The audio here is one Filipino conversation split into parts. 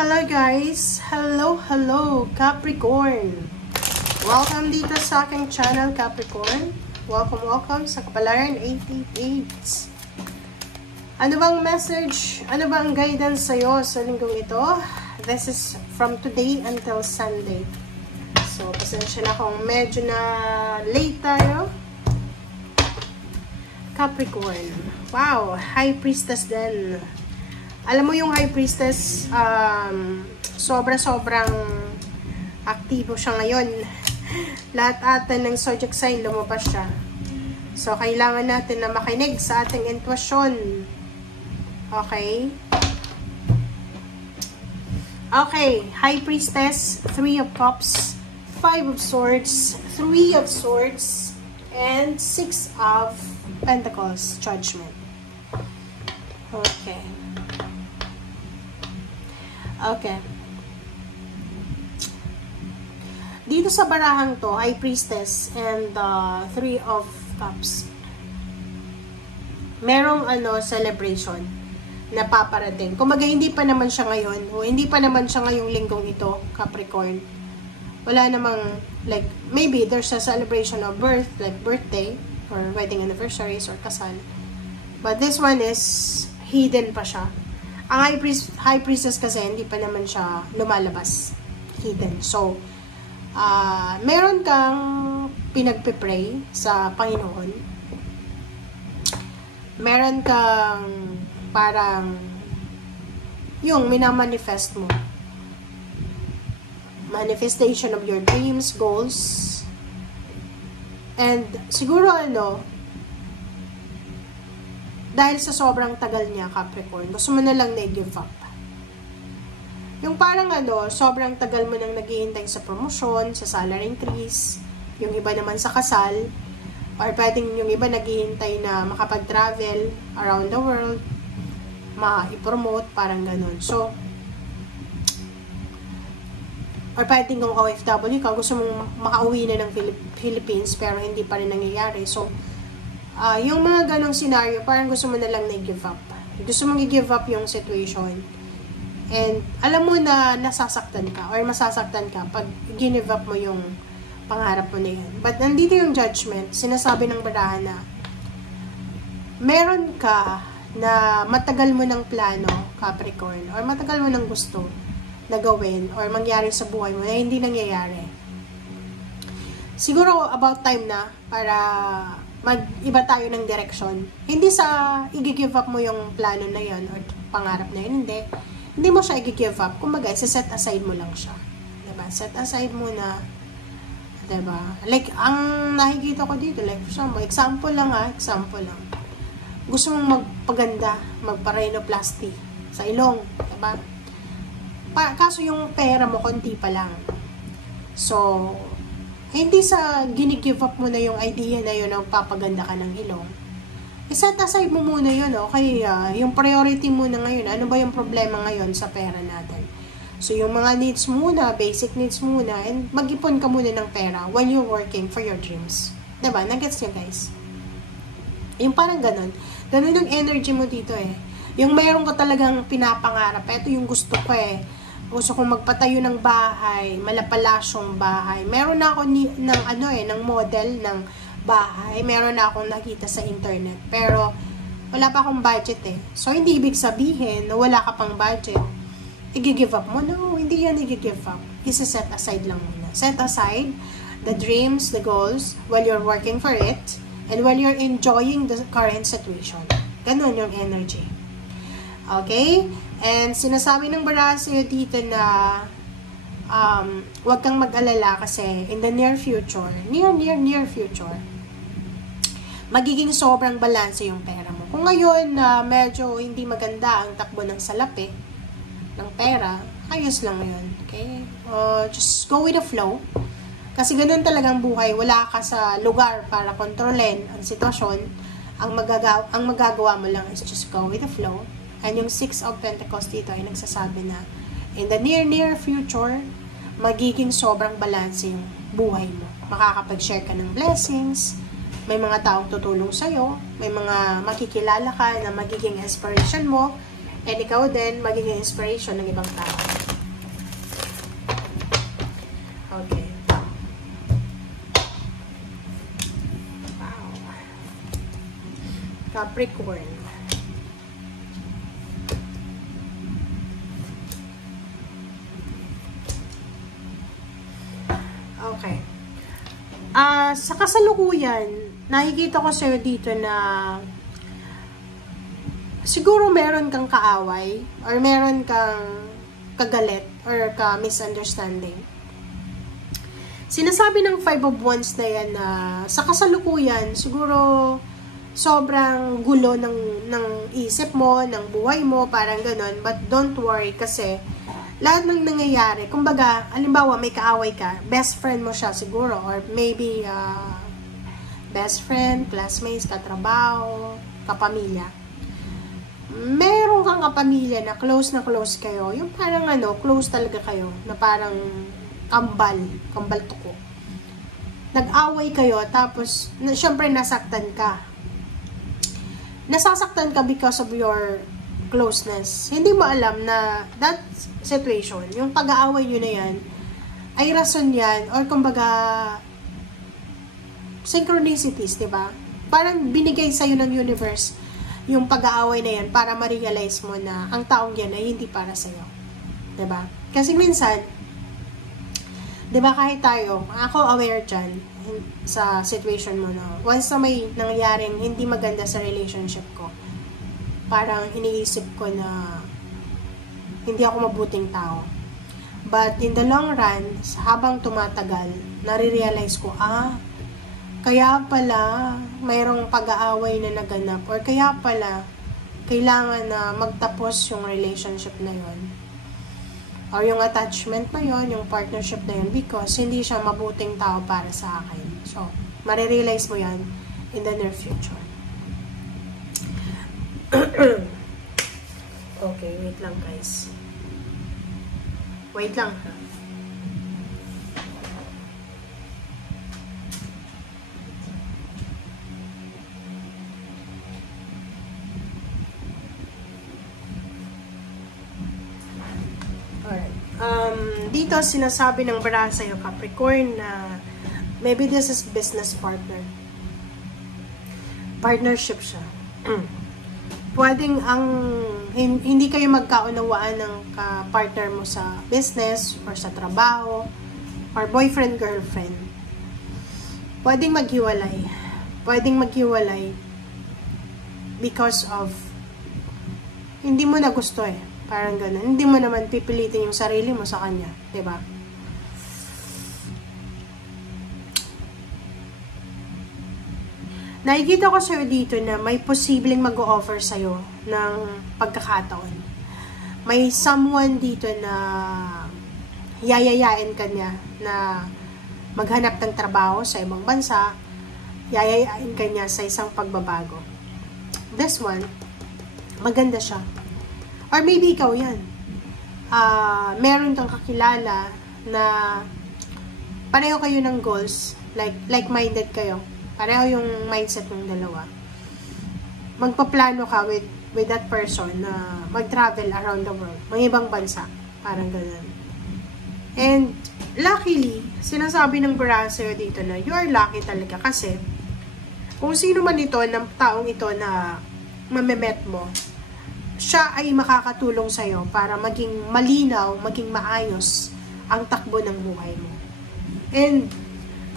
Hello guys! Hello Capricorn! Welcome dito sa aking channel Capricorn. Welcome sa Kapalaran 888. Ano bang message? Ano bang guidance sa'yo sa linggong ito? This is from today until Sunday. So, pasensya na kung medyo na late tayo. Capricorn. Wow! High Priestess din. Alam mo yung High Priestess, sobrang aktibo siya ngayon. Lahat ata ng zodiac sign lumabas siya. So, kailangan natin na makinig sa ating intuition. Okay? Okay. High Priestess, 3 of Cups, 5 of Swords, 3 of Swords, and 6 of Pentacles, Judgment. Okay. Okay. Dito sa barahang to, High Priestess and 3 of Cups. Merong celebration na paparating. Kumaga hindi pa naman siya ngayon, o hindi pa naman siya ngayong linggong ito, Capricorn. Wala namang, like, maybe there's a celebration of birth, like birthday, or wedding anniversaries, or kasal. But this one is hidden pa siya. Ang High Priestess kasi, hindi pa naman siya lumalabas. Hidden. So, meron kang pinagpipray sa Panginoon. Meron kang parang yung minamanifest mo. Manifestation of your dreams, goals. And siguro dahil sa sobrang tagal niya, Capricorn, gusto mo na lang na-give up. Yung parang sobrang tagal mo nang naghihintay sa promotion, sa salary increase, yung iba naman sa kasal, or pwedeng yung iba naghihintay na makapag-travel around the world, ma-promote, parang ganun. So, or pwedeng kung OFW ka, gusto mong makauwi na ng Philippines, pero hindi pa rin nangyayari. So, yung mga ganong scenario, parang gusto mo na lang na-give up. Gusto mong i-give up yung situation. And alam mo na nasasaktan ka or masasaktan ka pag give up mo yung pangarap mo na yan. But nandito yung judgment, sinasabi ng barahan na meron ka na matagal mo ng plano, Capricorn, or matagal mo ng gusto na gawin or mangyari sa buhay mo na hindi nangyayari. Siguro about time na para mag-iba tayo ng direction. Hindi sa i-give up mo yung plano na yun or pangarap na yun, hindi. Hindi mo siya i-give up. Kumbaga, set aside mo lang siya. Diba? Set aside mo na, diba? Like, ang nakikita ko dito, like, example lang. Gusto mong magpaganda, magpa-rhinoplasty sa ilong, diba? Kaso yung pera mo, konti pa lang. So, hindi sa gini-give up mo na yung idea na yun na papaganda ka ng ilong. Set aside mo muna yun, okay? Yung priority muna ngayon, ano ba yung problema ngayon sa pera natin? So, yung mga needs muna, basic needs muna, and mag-ipon ka muna ng pera while you're working for your dreams. Diba? Nagets nyo, guys? Yung parang ganun. Ganun yung energy mo dito Yung mayroon ka talagang pinapangarap. Ito yung gusto ko Gusto kong magpatayo ng bahay, malapalasyong bahay. Meron na ako ng model ng bahay. Meron na akong nakita sa internet. Pero, wala pa akong budget So, hindi ibig sabihin na wala ka pang budget. I-give up mo? No, hindi yan i-give up. Isa-set aside lang muna. Set aside the dreams, the goals, while you're working for it, and while you're enjoying the current situation. Ganun yung energy. Okay? And sinasabi ng baraha sa'yo dito na huwag kang mag-alala kasi in the near future, near future, magiging sobrang balanse yung pera mo. Kung ngayon medyo hindi maganda ang takbo ng salapi ng pera, ayos lang yun. Okay? Just go with the flow. Kasi ganun talagang buhay. Wala ka sa lugar para kontrolin ang sitwasyon. Ang magagawa mo lang is just go with the flow. And yung 6 of Pentacles dito ay nagsasabi na in the near future, magiging sobrang balance yung buhay mo. Makakapag-share ka ng blessings, may mga taong tutulong sa'yo, may mga makikilala ka na magiging inspiration mo, And ikaw din, magiging inspiration ng ibang tao. Okay. Wow. Capricorn. Okay. Sa kasalukuyan, nakikita ko sa'yo dito na siguro meron kang kaaway or meron kang kagalit or ka-misunderstanding. Sinasabi ng Five of Wands na yan na sa kasalukuyan, siguro sobrang gulo ng isip mo, ng buhay mo, parang ganun. But don't worry kasi lahat ng nangyayari, kumbaga, halimbawa may kaaway ka, best friend mo siya siguro, or maybe best friend, classmates, katrabaho, kapamilya. Meron kang kapamilya na close kayo, yung parang close talaga kayo, na parang kambal tuko. Nag-away kayo, tapos, syempre nasaktan ka. Nasasaktan ka because of your closeness. Hindi mo alam na that situation, yung pag-aaway nyo na yan, ay rason yan, or kumbaga, synchronicities, diba? Parang binigay sa'yo ng universe yung pag-aaway na yan para ma-realize mo na ang taong yan ay hindi para sa'yo. Diba? Kasi minsan, diba kahit tayo, ako aware dyan sa situation mo, no? Once na may nangyaring hindi maganda sa relationship ko, parang iniisip ko na hindi ako mabuting tao. But in the long run, habang tumatagal, nare-realize ko, kaya pala mayroong pag-aaway na naganap, or kaya pala kailangan na magtapos yung relationship na yon, or yung attachment na yon, yung partnership na yon, because hindi siya mabuting tao para sa akin. So, marirealize mo yan in the near future. Okay, wait lang guys. Wait lang ha. Dito sinasabi ng bara sa'yo, Capricorn, na maybe this is business partner. Partnership siya. Pwedeng hindi kayo magkaunawaan ng partner mo sa business or sa trabaho or boyfriend, girlfriend. Pwedeng maghiwalay. Because of hindi mo na gusto eh. Parang ganun. Hindi mo naman pipilitin yung sarili mo sa kanya. Diba? Nakikita ko sa'yo dito na may posibleng mag-o-offer sa'yo ng pagkakataon. May someone dito na yayayain ka niya na maghanap ng trabaho sa ibang bansa, yayayain ka niya sa isang pagbabago. This one, maganda siya. Or maybe ikaw yan. Meron kang kakilala na pareho kayo ng goals, like-minded kayo. Pareho yung mindset ng dalawa. Magpaplano ka with that person na mag-travel around the world. Mga ibang bansa. Parang ganun. And, luckily, sinasabi ng Barasa dito na you are lucky talaga kasi kung sino man ito, ng taong ito na mamemet mo, siya ay makakatulong sa'yo para maging malinaw, maging maayos ang takbo ng buhay mo. And,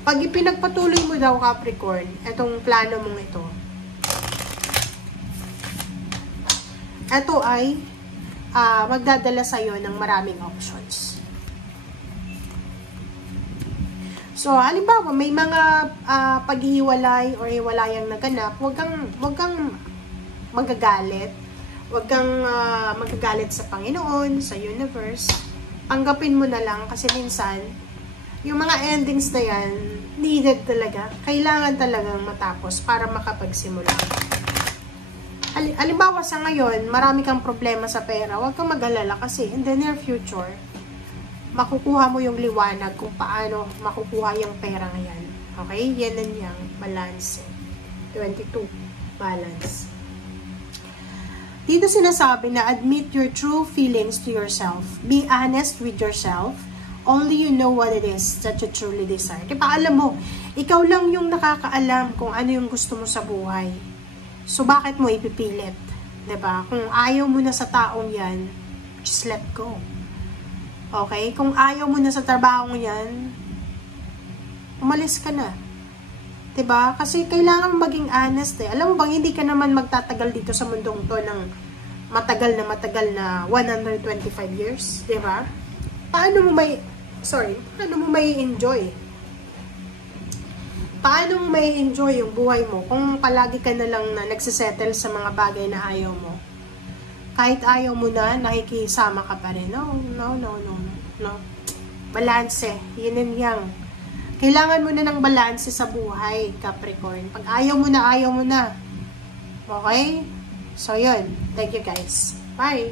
pag ipinagpatuloy mo daw, Capricorn, itong plano mong ito ay magdadala sa'yo ng maraming options. So, halimbawa, may mga paghihiwalay or hiwalayang naganap, huwag kang magagalit. Huwag kang magagalit sa Panginoon, sa universe. Tanggapin mo na lang kasi minsan, yung mga endings na yan, needed talaga. Kailangan talagang matapos para makapagsimula. Halimbawa sa ngayon, marami kang problema sa pera, huwag kang mag-alala kasi in the near future, makukuha mo yung liwanag kung paano makukuha yung pera ngayon. Okay? Yan na niyang balance. 22. Balance. Dito sinasabi na admit your true feelings to yourself. Be honest with yourself. Only you know what it is that you truly desire. Diba, alam mo, ikaw lang yung nakakaalam kung ano yung gusto mo sa buhay. So, bakit mo ipipilit? Diba? Kung ayaw mo na sa taong yan, just let go. Okay? Kung ayaw mo na sa trabaho yan, umalis ka na. Diba? Kasi kailangan maging honest eh. Alam mo bang, hindi ka naman magtatagal dito sa mundong to ng matagal na 125 years. Diba? Paano mo may enjoy? Paano mo may enjoy yung buhay mo kung palagi ka na lang na nagsisettle sa mga bagay na ayaw mo? Kahit ayaw mo na, nakikisama ka pa rin. No. Balanse. Yin and yang. Kailangan mo na ng balanse sa buhay, Capricorn. Pag ayaw mo na, ayaw mo na. Okay? So, yun. Thank you, guys. Bye!